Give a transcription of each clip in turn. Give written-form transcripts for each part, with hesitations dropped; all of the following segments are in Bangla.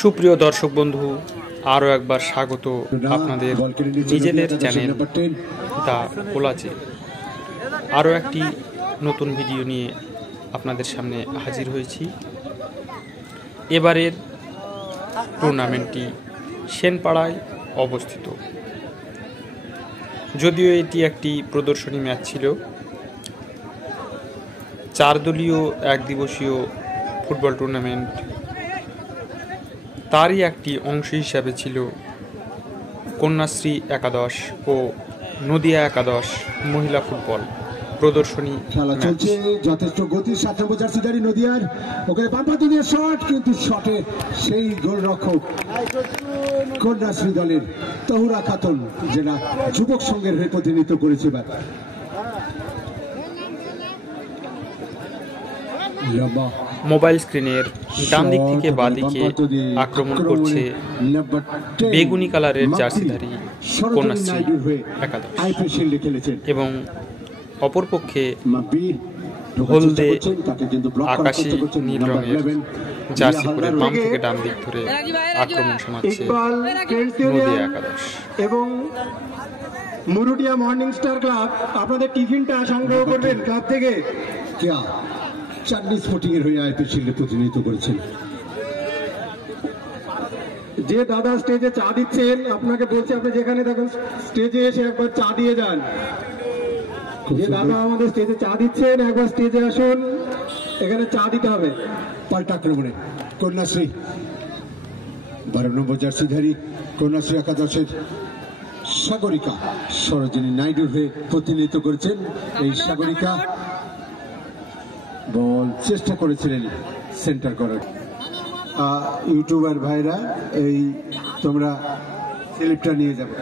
সুপ্রিয় দর্শক বন্ধু, আরও একবার স্বাগত আপনাদের নিজেদের চ্যানেল দা কোলাচে। আরও একটি নতুন ভিডিও নিয়ে আপনাদের সামনে হাজির হয়েছি। এবারের টুর্নামেন্টটি সেনপাড়ায় অবস্থিত। যদিও এটি একটি প্রদর্শনী ম্যাচ ছিল, 4 দলীয় একদিবসীয় ফুটবল টুর্নামেন্ট, তারই একটি অংশ হিসাবে ছিল কন্যাশ্রী একাদশ ও নদিয়া একাদশ মহিলা ফুটবল প্রদর্শনী। খেলা চলছে, যথেষ্ট গতির সাথে জার্সিধারী নদিয়ার, ওখানে বামপাতি দিয়ে শট, কিন্তু শটে সেই গোলরক্ষক কন্যাশ্রী দলের তহুরা খাতুন, যেটা যুবক সংঘের হয়ে প্রতিনিধিত্ব করেছে। মোবাইল স্ক্রিনের ডান দিক থেকে বাঁ দিকে আক্রমণ করছে বেগুনি কালারের জার্সিধারী কন্যাশ্রী একাদশ এবং অপরপক্ষে হলদে আকাশী নীল রঙের জার্সি পরে বাম থেকে ডান দিক ধরে আক্রমণ শোনাচ্ছে নদিয়া একাদশ। এবং মুরুটিয়া মর্নিং স্টার ক্লাব আপনাদের টিফিনটা সংগ্রহ করবেন ক্লাব থেকে। চাটনি স্পোর্টিং এর হয়ে আইপিএল শিল্ডে প্রতিনিধিত্ব করেছেন। যে দাদা স্টেজে চা দিচ্ছেন, আপনাকে বলছি আপনি যেখানে থাকেন স্টেজে এসে একবার চা দিয়ে যান। যে দাদা আমাদের স্টেজে চা দিচ্ছেন, একবার স্টেজে আসুন, এখানে চা দিতে হবে। পাল্টা আক্রমণে কন্যাশ্রী 12 নম্বর জার্সিধারী কন্যাশ্রী একাদশের সাগরিকা সরোজিনী নাইডুর হয়ে প্রতিনিধিত্ব করেছেন। এই সাগরিকা বল চেষ্টা করেছিলেন সেন্টার করার। ইউটিউবার ভাইরা, এই তোমরা স্লিপটা নিয়ে যাবে।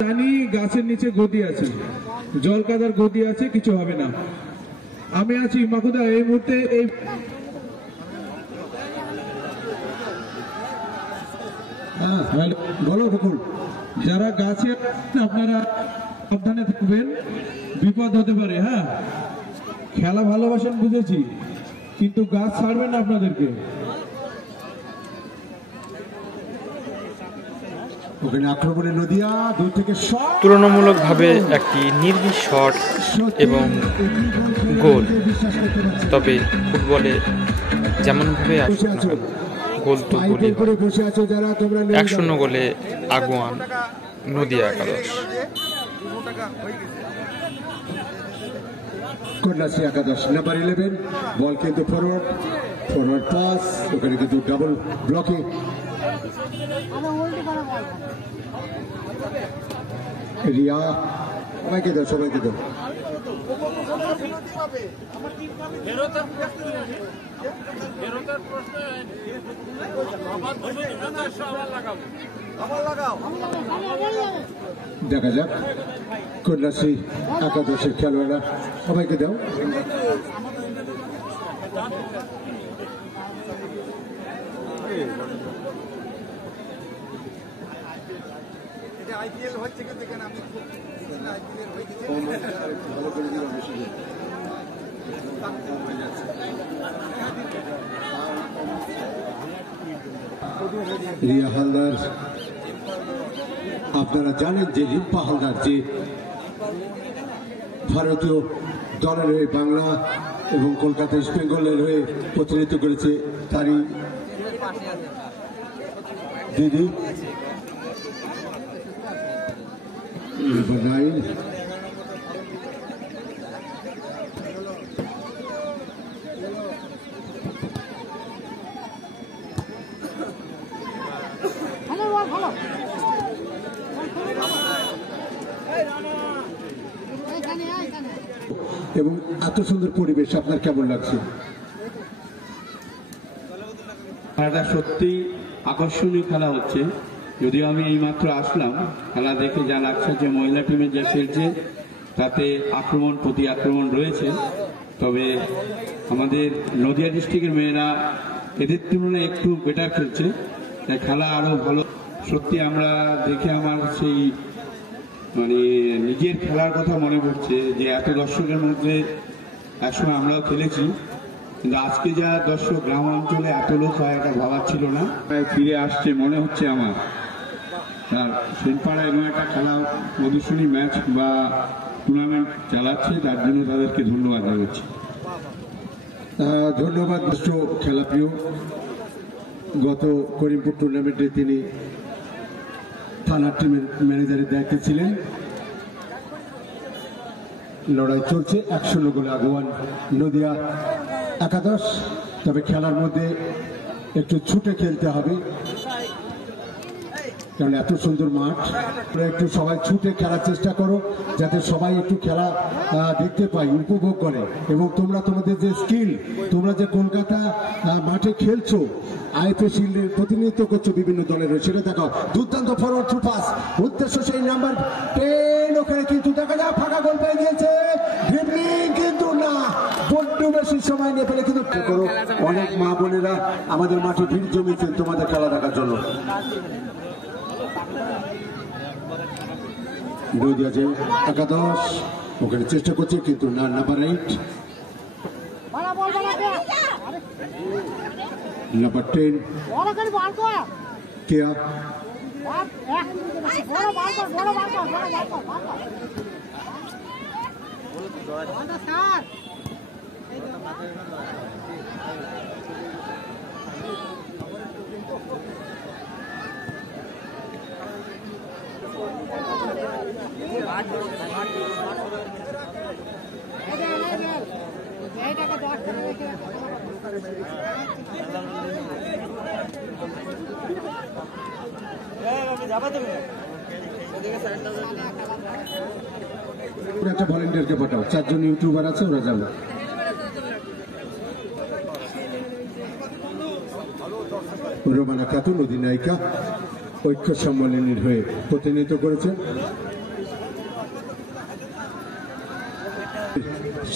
জানি গাছের নিচে গদি আছে, জল কাদার গদি আছে, কিছু হবে না। আমি আছি মাকুদা এই মুহূর্তে। এই বলো বকুল, যারা গাছে আপনারা সাবধানে থাকবেন, বিপদ হতে পারে। হ্যাঁ, খেলা ভালোবাসেন বুঝেছি, কিন্তু গাছ ছাড়বেন না আপনাদেরকে। ওখানে আক্রমণে নদিয়া 2 থেকে শট, তুলনামূলকভাবে একটি নির্বিষ শট এবং গোল। তবে ফুটবলে যেমনভাবে আসুক না কেন, গোল তো গোলই হয়। 1-0 গোলে আগুয়ান নদিয়া একাদশ। কন্যাশ্রী একাদশ নাম্বার 11 বল কিন্তু ফরওয়ার্ড পাস, ওখানে কিন্তু ডাবল ব্লকে রিয়া। সবাইকে দাও, সবাইকে দাও। দেখা যাক কন্যাশ্রী একাদশের খেলোয়াড়রা, সবাইকে দাও। আইপিএল হচ্ছে কিন্তু কেন আমি আইপিএল হয়ে গেছে ভালো করে দিলাম বেশি। রিয়া হালদার, আপনারা জানেন যে রিম্পা হালদার যে ভারতীয় দলের হয়ে বাংলা এবং কলকাতা ইস্ট বেঙ্গলের হয়ে প্রতিনিধিত্ব করেছে, তারই দিদি নাইল। এবং এত সুন্দর পরিবেশ আপনার কেমন লাগছে? খেলাটা সত্যি আকর্ষণীয় খেলা হচ্ছে। যদিও আমি এইমাত্র আসলাম, খেলা দেখে যা লাগছে যে মহিলা টিমে যা খেলছে তাতে আক্রমণ প্রতি আক্রমণ রয়েছে। তবে আমাদের নদিয়া ডিস্ট্রিক্টের মেয়েরা এদের তুলনায় একটু বেটার খেলছে, তাই খেলা আরো ভালো। সত্যি আমরা দেখে আমার সেই নিজের খেলার কথা মনে পড়ছে যে এত দর্শকের মধ্যে একসময় আমরাও খেলেছি। কিন্তু আজকে যা দর্শক গ্রাম অঞ্চলে এত লোক হয় এটা ভাবার ছিল না। ফিরে আসছে মনে হচ্ছে আমার। আর সেনপাড়া এমন একটা খেলা প্রদর্শনী ম্যাচ বা টুর্নামেন্ট চালাচ্ছে, তার জন্য তাদেরকে ধন্যবাদ জানাচ্ছি। ধন্যবাদ বিশ্ব খেলাপ্রিয়। গত করিমপুর টুর্নামেন্টে তিনি থানার টিমের ম্যানেজারের দায়িত্বে ছিলেন। লড়াই চলছে, 100 গোলে আগুয়ান নদিয়া একাদশ। তবে খেলার মধ্যে একটু ছুটে খেলতে হবে, কারণ এত সুন্দর মাঠ। একটু সবাই ছুটে খেলার চেষ্টা করো, যাতে সবাই একটু খেলা দেখতে পাই, উপভোগ করে। এবং তোমরা তোমাদের যে স্কিল, তোমরা যে কলকাতা মাঠে খেলছো, আইপিএল শিল্ডের প্রতিনিধিত্ব করছো বিভিন্ন দলের, সেটা দেখো। দুর্দান্ত ফরওয়ার্ড থ্রু পাস, উদ্দেশ্য সেই নাম্বার 10। ওখানে কিন্তু দেখা যায় ফাঁকা গোল পেয়ে গিয়েছে, কিন্তু না, বড্ড বেশি সময় নিয়ে ফেলে। কিন্তু করো, অনেক মা বোনেরা আমাদের মাঠে ভিড় জমিয়েছেন তোমাদের খেলা দেখার জন্য। নদিয়া যে একাদশ ওখানে চেষ্টা করছে, কিন্তু না, নাম্বার 8, নাম্বার 10 কেয়া। একটা ভলেন্টিয়ারকে পাঠাও, 4 জন ইউটিউবার আছে, ওরা যাবে। রোমানা খাতুন অধিনায়িকা ঐক্য সম্মেলনের হয়ে প্রতিনিধিত্ব করেছেন।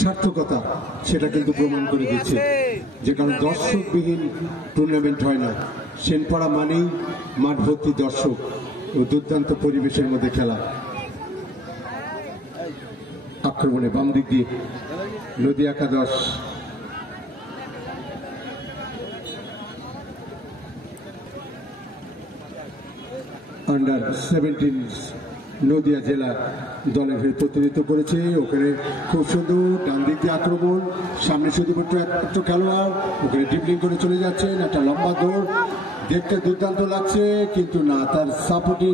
সার্থকতা সেটা কিন্তু প্রমাণ করে দিচ্ছে, যে কারণ দর্শকবিহীন টুর্নামেন্ট হয় না। সেনপাড়া মানেই মাঠ ভর্তি দর্শক ও দুর্দান্ত পরিবেশের মধ্যে খেলা। আক্রমণে বাম দিক দিয়ে নদিয়া একাদশ, আন্ডার 17 নদিয়া জেলা দলের হয়ে প্রতিনিধিত্ব করেছে। ওখানে খুব সুন্দর ডান দিক দিয়ে আক্রমণ, সামনে শুধুমাত্র একটু খেলোয়াড়, ওখানে ডিপলিং করে চলে যাচ্ছেন। একটা লম্বা দৌড়, দেখতে দুর্দান্ত লাগছে, কিন্তু না, তার সাপোর্টিং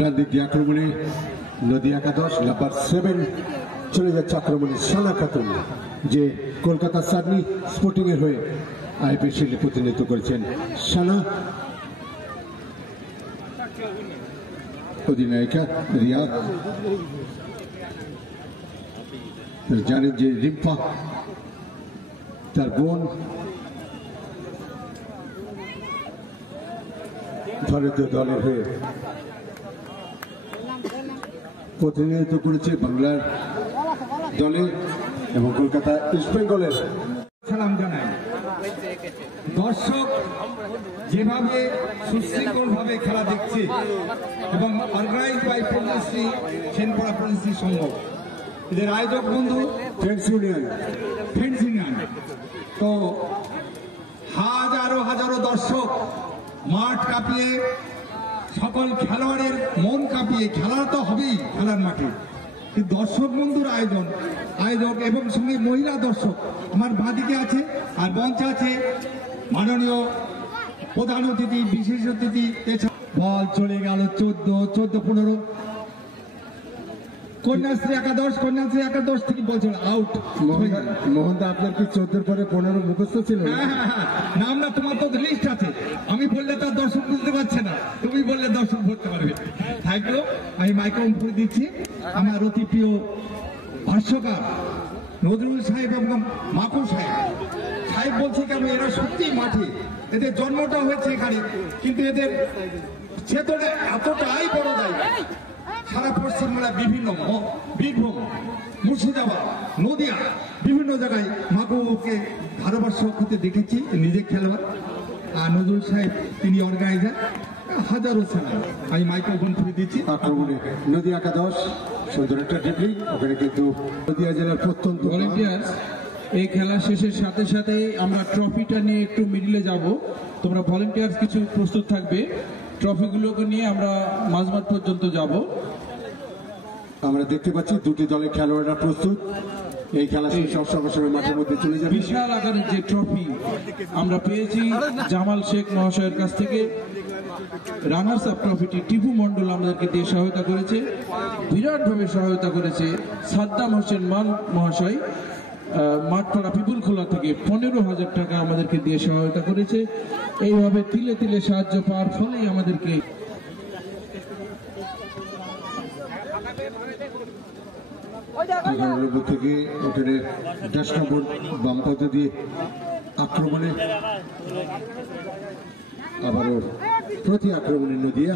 ডান দিক দিয়ে আক্রমণে নদিয়া একাদশ, নাম্বার 7 চলে যাচ্ছে আক্রমণে সানা খাতুন, যে কলকাতা সাদনি স্পোর্টিং এর হয়ে আইপিএল শিল্ডে প্রতিনিধিত্ব করেছেন। সানা অধিনায়িকা রিয়া, জানেন যে রিম্পা তার বোন। ভারতীয় দলের হয়ে প্রতিনিধিত্ব করেছে বাংলার দলে এবং কলকাতা ইস্ট বেঙ্গলের। সালাম জানাই। দর্শক যেভাবে সুশৃঙ্খল ভাবে খেলা দেখছে এবং অর্গানাইজ বাই পদ্মশ্রী সেনপাড়া পদ্মশ্রী সংঘ, এদের আয়োজক বন্ধু ফ্রেন্ডস ইউনিয়ন, তো হাজারো হাজারো দর্শক মাঠ কাঁপিয়ে, সকল খেলোয়াড়ের মন কাঁপিয়ে, খেলা তো হবেই খেলার মাঠে, কিন্তু দর্শক বন্ধুর আয়োজক এবং সঙ্গে মহিলা দর্শক আমার বাঁদিকে আছে, আর মঞ্চে আছে মাননীয় প্রধান অতিথি, বিশেষ অতিথি। বল চলে গেল 14-15 কন্যাশ্রী একাদশ থেকে বলছিল আউট। মোহনদা, আপনার কি 14 পরে 15 মুখস্থ ছিল? হ্যাঁ, নাম না, তোমার তো লিস্ট আছে, আমি বললে তার দর্শক বুঝতে পারছে না, তুমি বললে দর্শক বুঝতে পারবে। Thank you. আমি মাইক্রোফোন করে দিচ্ছি আমার অতি প্রিয় ভাষ্যকার নজরুল সাহেব এবং মাকুর সাহেব বলছে কেন, এরা সত্যি মাঠে, এদের জন্মটা হয়েছে এখানে, কিন্তু এদের চেতনা এতটাই বড় দায়ী, সারা পশ্চিমবাংলা বিভিন্ন বীরভূম মুর্শিদাবাদ, নদিয়া, বিভিন্ন জায়গায় মাহবুবকে ধারাভাষ্য করতে দেখেছি, নিজে খেলোয়াড়। আর নজরুল সাহেব তিনি অর্গানাইজার, হাজারো ছেলে। আমি মাইক্রোফোন ফিরে দিচ্ছি। আক্রমণে নদিয়া একাদশ সুন্দর একটা ড্রিবলিং, ওখানে কিন্তু নদিয়া জেলার প্রত্যন্ত ভলেন্টিয়ার্স এই খেলা শেষের সাথে সাথে আমরা ট্রফিটা নিয়ে একটু মিডলে যাব। তোমরা ভলেন্টিয়ার্স কিছু প্রস্তুত থাকবে, ট্রফিগুলোকে নিয়ে আমরা মাঝমাঠ পর্যন্ত যাব। আমরা দেখতে পাচ্ছি দুটি দলের খেলোয়াড়রা প্রস্তুত। এই খেলা শেষ অবসরে মাঠের মধ্যে চলে যাবে। বিশাল আকারের যে ট্রফি আমরা পেয়েছি জামাল শেখ মহাশয়ের কাছ থেকে, রানার্স আপ ট্রফিটি টিপু মন্ডল আমাদেরকে দিয়ে সহায়তা করেছে, বিরাটভাবে সহায়তা করেছে সাদ্দাম হোসেন মান মহাশয় মাঠপাড়া পিপুল খোলা থেকে 15,000 টাকা আমাদেরকে দিয়ে সহায়তা করেছে। এইভাবে তিলে তিলে সাহায্য পাওয়ার ফলেই আমাদেরকে থেকে ওখানে 10 নম্বর বামপথ দিয়ে আক্রমণে আবারও প্রতি আক্রমণে নদিয়া।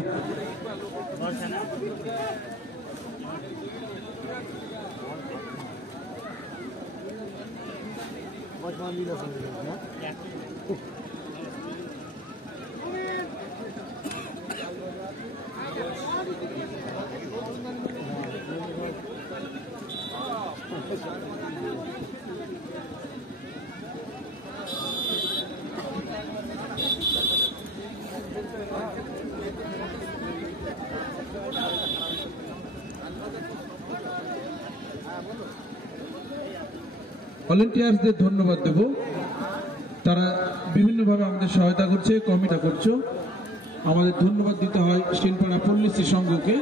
ভলেন্টিয়ার্সদের ধন্যবাদ দেব, তারা বিভিন্নভাবে আমাদের সহায়তা করছে, কমিটি করছো। আমাদের ধন্যবাদ দিতে হয় সিনপাড়া পল্লীশ্রী সংঘকে,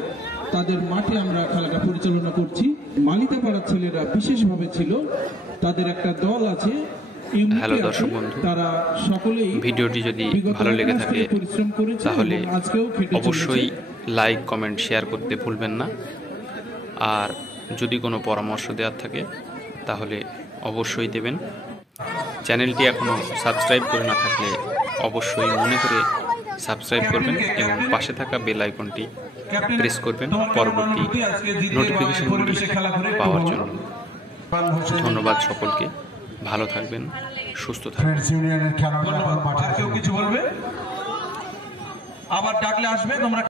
তাদের মাঠে আমরা খেলাটা পরিচালনা করছি। মালিতাপাড়ার ছেলেরা বিশেষভাবে ছিল, তাদের একটা দল আছে। হ্যালো দর্শক বন্ধু, তারা সকলেই ভিডিওটি যদি ভালো লেগে থাকে পরিশ্রম করেছে, তাহলে আজকেও অবশ্যই লাইক, কমেন্ট, শেয়ার করতে ভুলবেন না। আর যদি কোনো পরামর্শ দেওয়ার থাকে তাহলে অবশ্যই দেবেন। চ্যানেলটি এখনও সাবস্ক্রাইব করে না থাকলে অবশ্যই মনে করে সাবস্ক্রাইব করবেন এবং পাশে থাকা বেল আইকনটি প্রেস করবেন পরবর্তী নোটিফিকেশনগুলি পাওয়ার জন্য। ধন্যবাদ সকলকে, ভালো থাকবেন, সুস্থ থাকবেন। কেউ কিছু বলবে? আবার ডাকলে আসবে তোমরা।